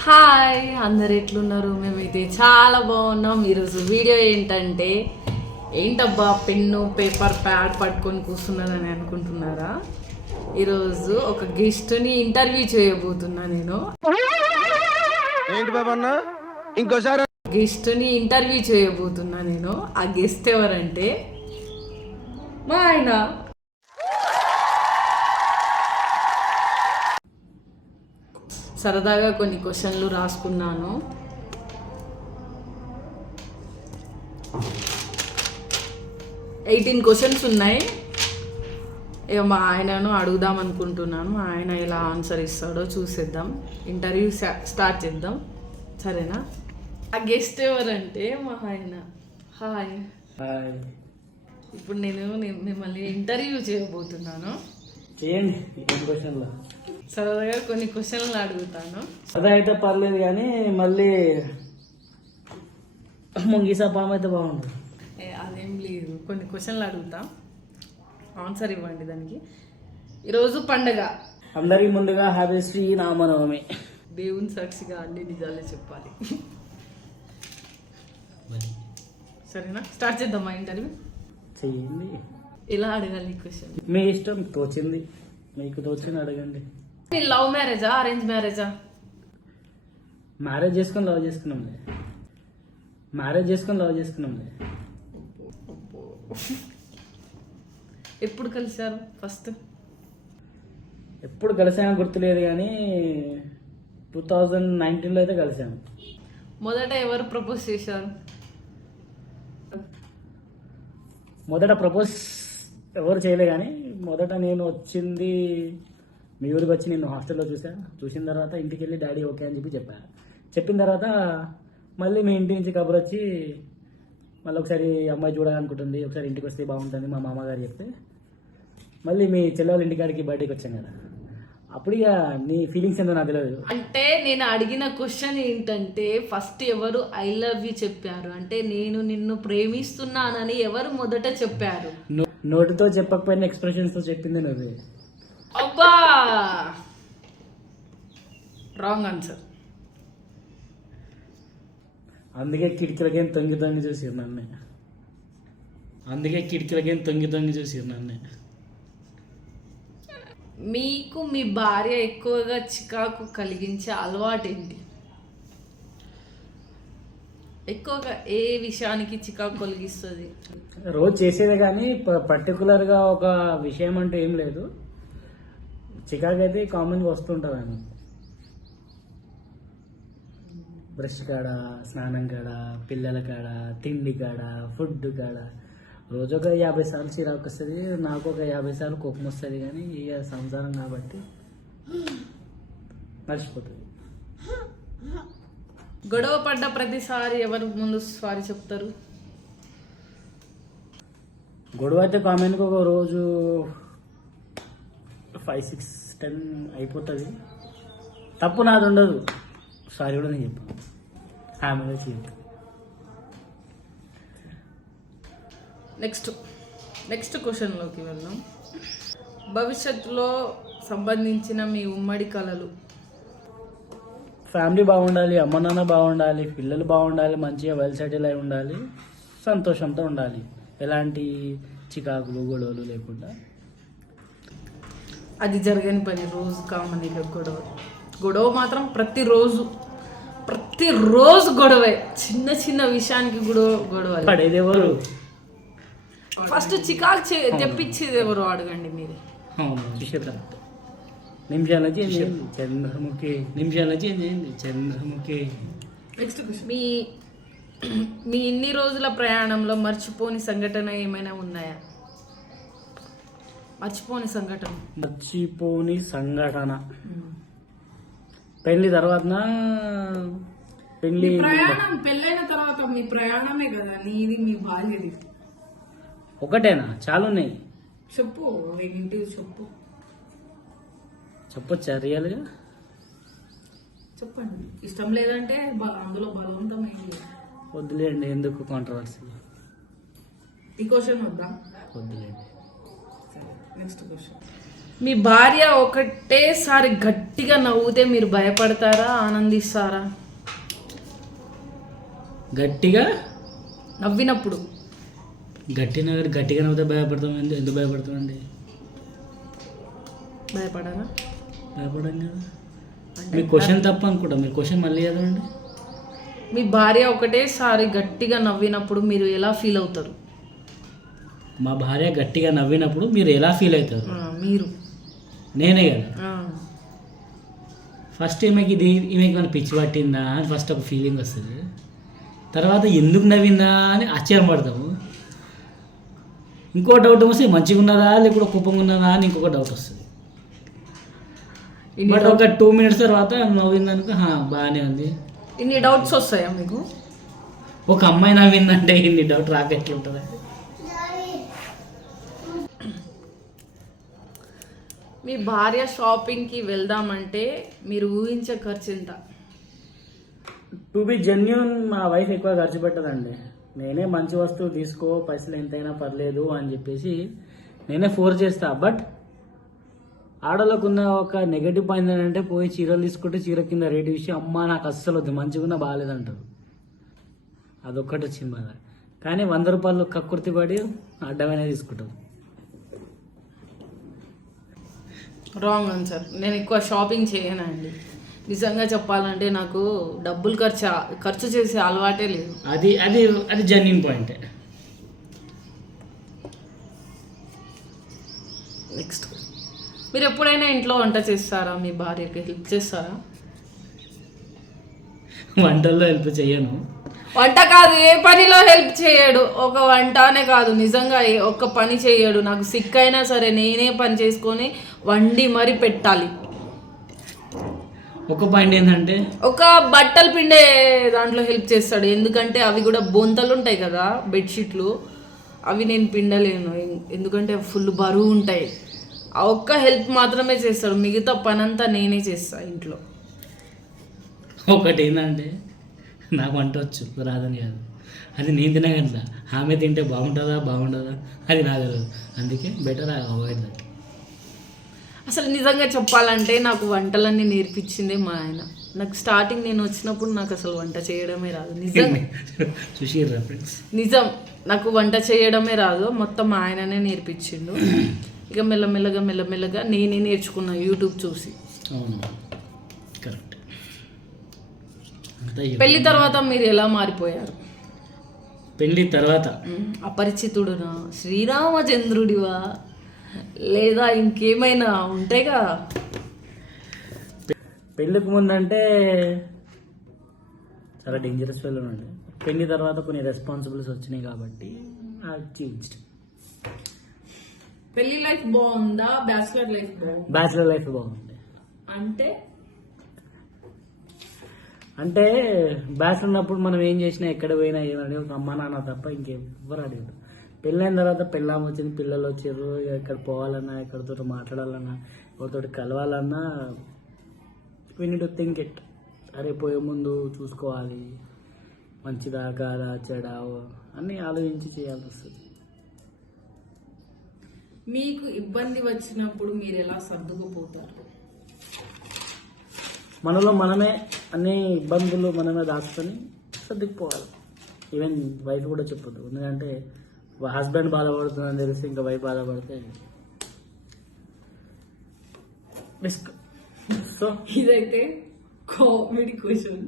Hi అందరు ఎట్లున్నారు? మేమైతే చాలా బాగున్నాం. ఈరోజు వీడియో ఏంటంటే ఏంటబ్బా పెన్ను పేపర్ ప్యాడ్ పట్టుకొని కూర్చున్నానని అనుకుంటున్నారా? ఈరోజు ఒక గెస్ట్ని ఇంటర్వ్యూ చేయబోతున్నా నేను. ఇంకోసారి గెస్ట్ని ఇంటర్వ్యూ చేయబోతున్నా నేను. ఆ గెస్ట్ ఎవరంటే మా ఆయన. సరదాగా కొన్ని క్వశ్చన్లు రాసుకున్నాను. ఎయిటీన్ క్వశ్చన్స్ ఉన్నాయి. ఇక మా ఆయనను అడుగుదాం అనుకుంటున్నాను. మా ఆయన ఎలా ఆన్సర్ ఇస్తాడో చూసేద్దాం. ఇంటర్వ్యూ స్టార్ట్ చేద్దాం. సరేనా? ఆ గెస్ట్ ఎవరంటే మా ఆయన. హాయ్. ఇప్పుడు నేను మిమ్మల్ని ఇంటర్వ్యూ చేయబోతున్నాను. చేయండి సరదాగా కొన్ని క్వశ్చన్లు అడుగుతాను. అదే అయితే పర్లేదు కానీ మళ్ళీ ముంగిసా పాము అయితే బాగుంటుంది. ఏ, అదేం లేదు. కొన్ని క్వశ్చన్లు అడుగుతా. ఆన్సర్ ఇవ్వండి దానికి. ఈరోజు పండగ. అందరికి ముందుగా హ్యాపీ శ్రీ రామనవమి దేవుని సాక్షిగా అన్ని నిజాలే చెప్పాలి. సరేనా? స్టార్ట్ చేద్దాం మా ఇంటర్వ్యూ? చెయ్యండి. ఎలా అడగాలి క్వశ్చన్? మీ ఇష్టం తోచింది. మీకు తోచింది అడగండి. లవ్ మ్యారేజా అరేంజ్ మ్యారేజా? మ్యారేజ్ చేసుకొని లవ్ చేసుకున్నాంలే. మ్యారేజ్ చేసుకొని లవ్ చేసుకున్నాంలే. ఎప్పుడు కలిశారు ఫస్ట్? ఎప్పుడు కలిసామో గుర్తులేదు కానీ టూ థౌజండ్ నైన్టీన్లో అయితే కలిసాము మొదట ఎవరు ప్రపోజ్ చేశారు? మొదట ప్రపోజ్ ఎవరు చేయలే కానీ మొదట నేను వచ్చింది మీ ఊరికి వచ్చి నేను హాస్టల్లో చూసా చూసిన తర్వాత ఇంటికి వెళ్ళి డాడీ ఓకే అని చెప్పి చెప్పా. చెప్పిన తర్వాత మళ్ళీ మీ ఇంటి నుంచి కబురు వచ్చి మళ్ళీ ఒకసారి అమ్మాయి చూడాలనుకుంటుంది. ఒకసారి ఇంటికి వస్తే బాగుంటుంది మా మామగారు చెప్తే. మళ్ళీ మీ చెల్లెవాళ్ళ ఇంటికాడికి బయటకు వచ్చాం కదా. అప్పుడు ఇక నీ ఫీలింగ్స్ ఏందో నాకు తెలియదు అంటే నేను అడిగిన క్వశ్చన్ ఏంటంటే ఫస్ట్ ఎవరు ఐ లవ్ యూ చెప్పారు? అంటే నేను నిన్ను ప్రేమిస్తున్నానని ఎవరు మొదట చెప్పారు? నోటితో చెప్పకపోయిన ఎక్స్ప్రెషన్స్తో చెప్పింది నువ్వే. అబ్బా! రాంగ్ ఆన్సర్ అందుకే కిటికీలకేం తొంగి తొంగి చూసిరు నన్ను. అందుకే కిటికీలకేం తొంగి తొంగి చూసిరు నన్ను. మీకు మీ భార్య ఎక్కువగా చికాకు కలిగించే అలవాటు ఏంటి ఎక్కువగా ఏ విషయానికి చికాకు కలిగిస్తుంది? రోజు చేసేదే కానీ పర్టికులర్గా ఒక విషయం అంటూ ఏం లేదు. చికాకు అయితే కామన్గా వస్తుంటుంది ఆమె బ్రష్ కాడ స్నానం కాడ పిల్లల కాడ తిండి కాడ ఫుడ్ కాడ. రోజు ఒక యాభై సార్లు చిరాకు వస్తుంది నాకు ఒక యాభై సార్లు కోపం వస్తుంది కానీ ఇక సంసారం కాబట్టి మర్చిపోతుంది. గొడవ పడ్డ ప్రతిసారి ఎవరు ముందు సారీ చెప్తారు? గొడవ అయితే కామన్గా ఒక రోజు ఫైవ్ సిక్స్ టెన్ అయిపోతుంది. తప్పు నాది ఉండదు. సారీ కూడా నేను చెప్పు ఆమె చెప్పు నెక్స్ట్ నెక్స్ట్ క్వశ్చన్లోకి వెళ్దాం. భవిష్యత్తులో సంబంధించిన మీ ఉమ్మడి కళలు. ఫ్యామిలీ బాగుండాలి అమ్మ నాన్న బాగుండాలి పిల్లలు బాగుండాలి మంచిగా వెల్ సెటిల్ అయి ఉండాలి సంతోషంతో ఉండాలి. ఎలాంటి చికాకులు గొడవలు లేకుండా. అది జరగని పని రోజు కామన్ ఇక గొడవ. గొడవ మాత్రం ప్రతిరోజు. ప్రతిరోజు గొడవే. చిన్న చిన్న విషయానికి గొడవ గొడవ పడేది ఎవరు? ఫస్ట్ చికాకు చే తెప్పించేది ఎవరు అడగండి మీరే. నిమిషాల చేంజ్ చంద్రముఖి. నిమిషాల చేంజ్ చంద్రముఖి. మీ మీ ఇన్ని రోజుల ప్రయాణంలో మర్చిపోని సంఘటన ఏమైనా ఉన్నాయా? మర్చిపోని సంఘటన. మర్చిపోని సంఘటన. పెళ్ళి తర్వాత పెళ్ళి ప్రయాణం పెళ్ళైన తర్వాత మీ ప్రయాణమే కదా నీది మీ బాల్యది. ఒకటేనా? చాలా ఉన్నాయి చెప్పు ఏంటి చెప్పు. చెప్పొచ్చా రియల్గా? చెప్పండి. ఇష్టం లేదంటే బ- అందులో బలవంతమైంది. వద్దులేండి ఎందుకు కాంట్రవర్సీ ఈ క్వశ్చన్ వద్దా? వద్దులేండి. నెక్స్ట్ క్వశ్చన్ మీ భార్య ఒకటేసారి గట్టిగా నవ్వుతే మీరు భయపడతారా ఆనందిస్తారా? గట్టిగా? నవ్వినప్పుడు. గట్టిన గట్టిగా నవ్వుతే భయపడతామండి ఎందుకు భయపడతామండి భయపడరా? భయపడం కదా. మీ క్వశ్చన్ తప్ప అనుకుంటా. మీరు క్వశ్చన్ మళ్ళీ చదవండి. మీ భార్య ఒకటేసారి గట్టిగా నవ్వినప్పుడు మీరు ఎలా ఫీల్ అవుతారు? మా భార్య గట్టిగా నవ్వినప్పుడు మీరు ఎలా ఫీల్ అవుతారు? మీరు. నేనే కదా? ఫస్ట్ ఈమెకి ఇది ఈమెకి మన పిచ్చి పట్టిందా అని ఫస్ట్ ఒక ఫీలింగ్ వస్తుంది. తర్వాత ఎందుకు నవ్విందా అని ఆశ్చర్యపడతాము ఇంకో డౌట్ వస్తే మంచిగా ఉన్నదా లేకపోతే కుప్పంగా ఉన్నదా అని ఇంకొక డౌట్ వస్తుంది. బట్ ఒక టూ మినిట్స్ తర్వాత నవ్విందనుకో "హా, బాగానే ఉంది. ఇన్ని డౌట్స్ వస్తాయా మీకు? ఒక అమ్మాయి నవ్విందంటే ఇన్ని డౌట్ రాక ఎట్లుంటుంది? మీ భార్య షాపింగ్కి వెళ్దామంటే మీరు ఊహించే ఖర్చు ఎంత? టు బి జెన్యున్ మా వైఫ్ ఎక్కువ ఖర్చు పెట్టదండి. నేనే మంచి వస్తువు తీసుకో పైసలు ఎంతైనా పర్లేదు అని చెప్పేసి నేనే ఫోర్స్ చేస్తా. బట్ ఆడలకు ఉన్న ఒక నెగటివ్ పాయింట్ ఏంటంటే పోయి చీరలు తీసుకుంటే చీర కింద రేటు విషయం అమ్మ నాకు అస్సలు వద్దు మంచిగా బాగాలేదంటారు. అదొక్కటి వచ్చింది మన కానీ వంద రూపాయలు కక్కుర్తి పడి అడ్డమైనా తీసుకుంటాం రాంగ్ ఆన్సర్ నేను ఎక్కువ షాపింగ్ చేయనండి నిజంగా చెప్పాలంటే నాకు డబ్బులు ఖర్చు ఖర్చు చేసే అలవాటే లేదు. అది అది అది జెన్యున్ పాయింటే నెక్స్ట్ మీరు ఎప్పుడైనా ఇంట్లో వంట చేస్తారా? మీ భార్యకి హెల్ప్ చేస్తారా? వంటల్లో హెల్ప్ చేయను. వంట కాదు ఏ పనిలో హెల్ప్ చేయడు. ఒక వంట అనే కాదు నిజంగా ఏ- ఒక్క పని చేయడు. నాకు సిక్ అయినా సరే నేనే పని చేసుకొని వండి మరి పెట్టాలి. ఒక పాయింట్ ఏంటంటే? ఒక బట్టలు పిండే దాంట్లో హెల్ప్ చేస్తాడు. ఎందుకంటే అవి కూడా బొంతలు ఉంటాయి కదా బెడ్షీట్లు. అవి నేను పిండలేను. ఎందుకంటే ఫుల్ బరువు ఉంటాయి. ఆ ఒక్క హెల్ప్ మాత్రమే చేస్తాడు. మిగతా పనంతా నేనే చేస్తా ఇంట్లో. ఒకటి ఏంటంటే నాకు వంట వచ్చు రాదని కాదు. అది నేను తినగట్లా ఆమె తింటే బాగుంటుందా బాగుంటుందా అది నాకు అందుకే బెటర్ అవాయిడ్ దట్ అసలు నిజంగా చెప్పాలంటే నాకు వంటలన్నీ నేర్పించిందే మా ఆయన. నాకు స్టార్టింగ్ నేను వచ్చినప్పుడు నాకు అసలు వంట చేయడమే రాదు. నిజం. నిజం. నాకు వంట చేయడమే రాదు. మొత్తం మా ఆయననే నేర్పించిండు. ఇక మెల్లమెల్లగా మెల్లమెల్లగా నేనే నేర్చుకున్నా యూట్యూబ్ చూసి. పెళ్ళి తర్వాత మీరు ఎలా మారిపోయారు? పెళ్ళి తర్వాత? అపరిచితుడునా? శ్రీరామచంద్రుడివా? లేదా ఇంకేమైనా ఉంటాయి కదా పెళ్ళికి ముందంటే చాలా డేంజరస్ వెళ్ళి ఉండే పెళ్ళి తర్వాత కొన్ని రెస్పాన్సిబిలిటీస్ వచ్చినాయి కాబట్టి చేంజ్డ్ పెళ్ళి లైఫ్ బాగుందా? బ్యాచిలర్ లైఫ్ బాగుందా? బ్యాచిలర్ లైఫ్ బాగుంది. అంటే? అంటే బ్యాచిలర్ ఉన్నప్పుడు మనం ఏం చేసినా ఎక్కడ పోయినా ఏమని ఒక అమ్మ నాన్న తప్ప ఇంకెవ్వరు అడిగారు. పెళ్ళైన తర్వాత పెళ్ళాం వచ్చింది పిల్లలు వచ్చారు ఎక్కడ పోవాలన్నా ఎక్కడితో మాట్లాడాలన్నా ఎవరితో కలవాలన్నా వీ టు థింక్ ఇట్ అరే పోయే ముందు చూసుకోవాలి. మంచిదా కాదా చెడా అన్నీ ఆలోచించి చేయాల్సి వస్తుంది మీకు ఇబ్బంది వచ్చినప్పుడు మీరు ఎలా సర్దుకుపోతారు? మనలో మనమే అన్ని ఇబ్బందులు మనమే దాచుకొని సర్దుకుపోవాలి. ఈవెన్ వైఫ్ కూడా చెప్పొద్దు. ఎందుకంటే హస్బెండ్ బాధపడుతుందని తెలిసి ఇంకా వైఫ్ బాధపడితే రిస్క్ సో ఇదైతే కామెడీ క్వశ్చన్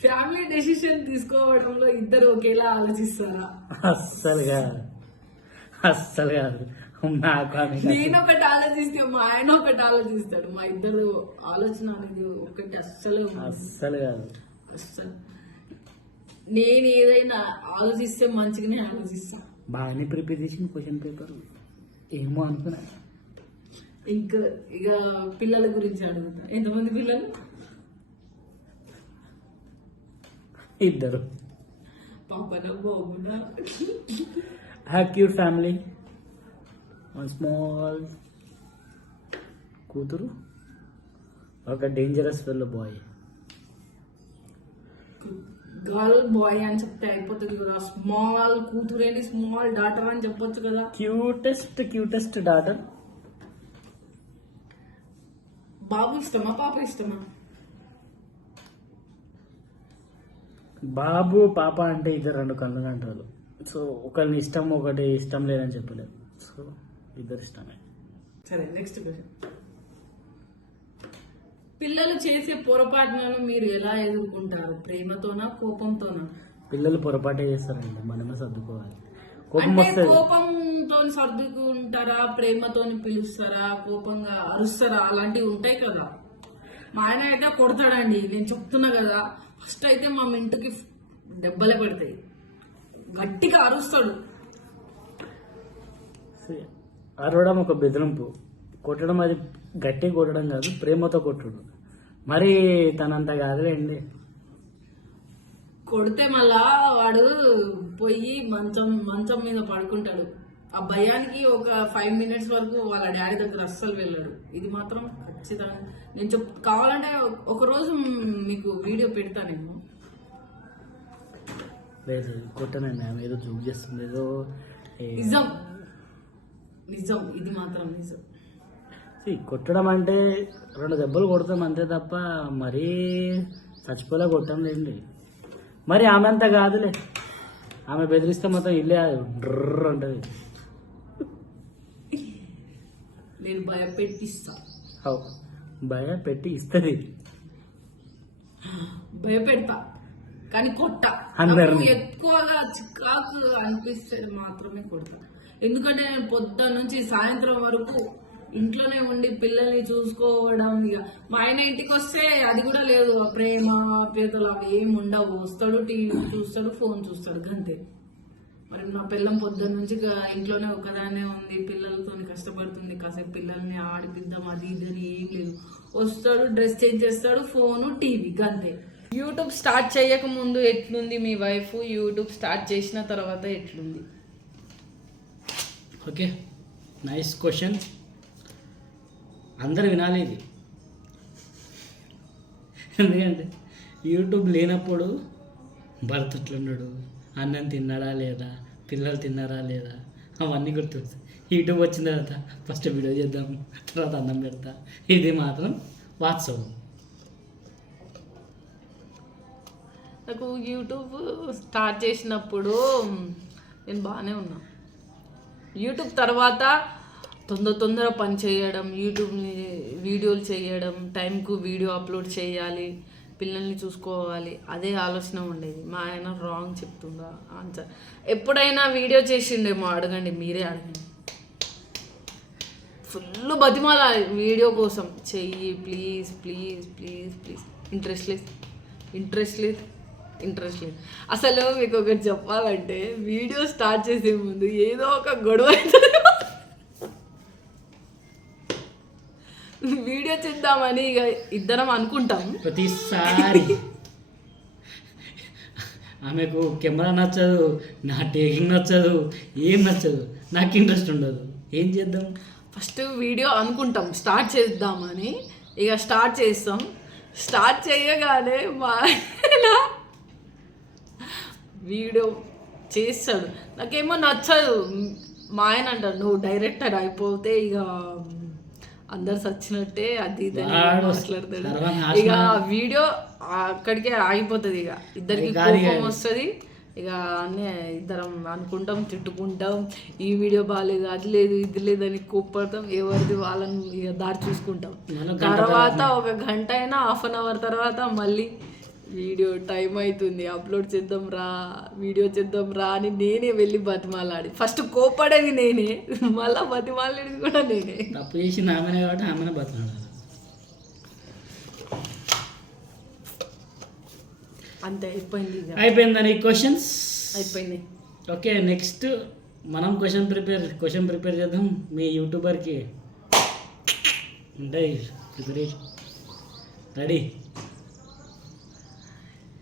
ఫ్యామిలీ డెసిషన్ తీసుకోవడంలో ఇద్దరు ఒకేలా ఆలోచిస్తారా? అస్సలు కాదు అస్సలు కాదు. నేను ఒకటి ఆలోచిస్తే మా ఆయన ఒకటి ఆలోచిస్తాడు. మా ఇద్దరు ఆలోచన అనేది ఒకటి అస్సలు. అస్సలు కాదు అస్సలు నేను ఏదైనా ఆలోచిస్తే మంచిగానే ఆలోచిస్తా. బాగానే ప్రిపేర్ చేసిన క్వశ్చన్ పేపర్. ఏమో అనుకున్నా. ఇంకా ఇక పిల్లల గురించి అడుగుతా. ఎంతమంది పిల్లలు? ఇద్దరు. పాపన బాబునా? హ్యావ్ క్యూట్ ఫ్యామిలీ స్మాల్ కూతురు. ఒక dangerous fell boy girl boy అని చెప్తే అయిపోతుంది కదా. స్మాల్ కూతురేని స్మాల్ డాటర్ అని చెప్పొచ్చు కదా. Cutest cutest daughter. బాబు ఇష్టమా పాప ఇష్టమా? బాబు పాప అంటే ఇద్దరు రెండు కళ్ళు అంటారు సో ఒకరిని ఇష్టం ఒకటి ఇష్టం లేదని చెప్పలేదు సో ఇద్దరు ఇష్టమే. సరే నెక్స్ట్ క్వశ్చన్ పిల్లలు చేసే పొరపాటులను మీరు ఎలా ఎదుర్కొంటారు? ప్రేమతోనా కోపంతోనా? పిల్లలు పొరపాటే చేస్తారండి. మనమే సర్దుకోవాలి. కోపం అంటే వస్తుంది కోపంతో సర్దుకుంటారా? ప్రేమతోని పిలుస్తారా? కోపంగా అరుస్తారా? అలాంటివి ఉంటాయి కదా. మా ఆయన అయితే కొడతాడండి. నేను చెప్తున్నా కదా. ఫస్ట్ అయితే మా ఇంటికి దెబ్బలే పడతాయి. గట్టిగా అరుస్తాడు. అరవడం ఒక బెదిరింపు. కొట్టడం అది గట్టి కొట్టడం కాదు. ప్రేమతో కొట్టుడు. మరి తనంత కాదులేండి కొడితే మళ్ళా వాడు పోయి మంచం మంచం మీద పడుకుంటాడు. ఆ భయానికి ఒక ఫైవ్ మినిట్స్ వరకు వాళ్ళ డాడీ దగ్గర అస్సలు వెళ్ళాడు. ఇది మాత్రం ఖచ్చితంగా నేను చెప్ కావాలంటే ఒక రోజు మీకు వీడియో పెడతా నేను. లేదు కొట్టనండి ఆమె ఏదో జూక్ చేస్తుంది ఏదో నిజం. నిజం. ఇది మాత్రం నిజం. కొట్టడం అంటే రెండు దెబ్బలు కొడతాం అంతే తప్ప మరీ చచ్చిపోలే కొట్టం లేండి. మరి ఆమె అంత కాదులే. ఆమె బెదిరిస్తే మొత్తం ఇల్లే డ్రర్ ఉంటుంది నేను భయపెట్టిస్తా హౌ? భయ పెట్టి ఇస్తుంది. భయపెడతా కానీ కొట్ట. ఎక్కువగా చికాకు అనిపిస్తే మాత్రమే కొడతా. ఎందుకంటే నేను పొద్దున్న నుంచి సాయంత్రం వరకు ఇంట్లోనే ఉండి పిల్లల్ని చూసుకోవడం ఇక మా ఆయన ఇంటికి వస్తే అది కూడా లేదు. ప్రేమ పేదలు అవి ఏం ఉండవు. వస్తాడు టీవీ చూస్తాడు ఫోన్ చూస్తాడు గంతే. మరి నా పిల్లం పొద్దున్న నుంచి ఇంట్లోనే ఒకదానే ఉంది. పిల్లలతో కష్టపడుతుంది. కాసేపు పిల్లల్ని ఆడిపిద్దాం అది ఇది అని ఏం లేదు. వస్తాడు డ్రెస్ చేంజ్ చేస్తాడు ఫోను టీవీ గంతే. యూట్యూబ్ స్టార్ట్ చేయక ముందు ఎట్లుంది మీ వైఫ్? యూట్యూబ్ స్టార్ట్ చేసిన తర్వాత ఎట్లుంది? ఓకే. Nice question. అందరు వినాలి ఇది. ఎందుకంటే యూట్యూబ్ లేనప్పుడు భర్త ఎట్లున్నాడు? అన్నం తిన్నాడా లేదా? పిల్లలు తిన్నారా లేదా? అవన్నీ గుర్తొస్తాయి. యూట్యూబ్ వచ్చిన తర్వాత ఫస్ట్ వీడియో చేద్దాం తర్వాత అన్నం పెడతా. ఇది మాత్రం వాట్సాప్ నాకు యూట్యూబ్ స్టార్ట్ చేసినప్పుడు నేను బాగానే ఉన్నా. యూట్యూబ్ తర్వాత తొందర తొందర పని చేయడం యూట్యూబ్ని వీడియోలు చేయడం టైంకు వీడియో అప్లోడ్ చేయాలి పిల్లల్ని చూసుకోవాలి అదే ఆలోచన ఉండేది. మా ఆయన రాంగ్ చెప్తుందా ఆన్సర్. ఎప్పుడైనా వీడియో చేసిండేమో అడగండి మీరే అడగండి. ఫుల్ బతిమాలాలి వీడియో కోసం. చెయ్యి please please please please. Interest లేదు. ఇంట్రెస్ట్ లేదు. ఇంట్రెస్ట్ లేదు. అసలు మీకు ఒకటి చెప్పాలంటే వీడియో స్టార్ట్ చేసే ముందు ఏదో ఒక గొడవ అవుతుంది వీడియో చేద్దామని ఇక ఇద్దరం అనుకుంటాం. ప్రతిసారి. ఆమెకు కెమెరా నచ్చదు నా టేకింగ్ నచ్చదు ఏం నచ్చదు నాకు ఇంట్రెస్ట్ ఉండదు. ఏం చేద్దాం? ఫస్ట్ వీడియో అనుకుంటాం స్టార్ట్ చేద్దామని. ఇక స్టార్ట్ చేస్తాం. స్టార్ట్ చేయగానే మా ఆయన వీడియో చేస్తాడు. నాకేమో నచ్చదు. మా ఆయన అంటాడు నువ్వు డైరెక్టర్ అయిపోతే ఇక అందరు సచ్చినట్టే అది మాట్లాడతాడు. ఇక వీడియో అక్కడికే ఆగిపోతుంది ఇక. ఇద్దరికి. కోపం వస్తుంది. ఇక అన్నీ ఇద్దరం అనుకుంటాం తిట్టుకుంటాం. ఈ వీడియో బాగాలేదు అది లేదు ఇది లేదు అని కోప్పడతాం. ఎవరిది వాళ్ళని ఇక దారి చూసుకుంటాం. తర్వాత. ఒక గంట అయినా హాఫ్ అన్ అవర్ తర్వాత మళ్ళీ వీడియో టైం అవుతుంది అప్లోడ్ చేద్దాం రా వీడియో చేద్దాం రా అని నేనే వెళ్ళి బతిమాలాడి. ఫస్ట్ కోపడేది నేనే మళ్ళీ బతిమాలేది కూడా నేనే. తప్పు చేసింది ఆమెనే కాబట్టి ఆమెనే బతనాడాలి అంతే అయిపోయింది అయిపోయిందని క్వశ్చన్స్ అయిపోయింది. ఓకే నెక్స్ట్ మనం క్వశ్చన్ ప్రిపేర్ క్వశ్చన్ ప్రిపేర్ చేద్దాం. మీ యూట్యూబర్కి ఉంటాయి ప్రిపరేషన్ రెడీ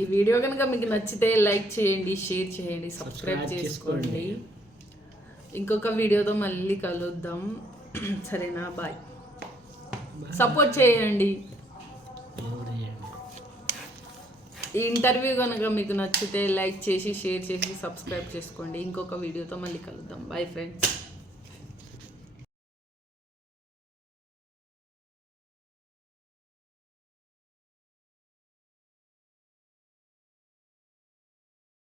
ఈ వీడియో కనుక మీకు నచ్చితే లైక్ చేయండి షేర్ చేయండి సబ్స్క్రైబ్ చేసుకోండి. ఇంకొక వీడియోతో మళ్ళీ కలుద్దాం. సరేనా? బాయ్. సపోర్ట్ చేయండి. ఈ ఇంటర్వ్యూ కనుక మీకు నచ్చితే లైక్ చేసి షేర్ చేసి సబ్స్క్రైబ్ చేసుకోండి. ఇంకొక వీడియోతో మళ్ళీ కలుద్దాం. Bye friends.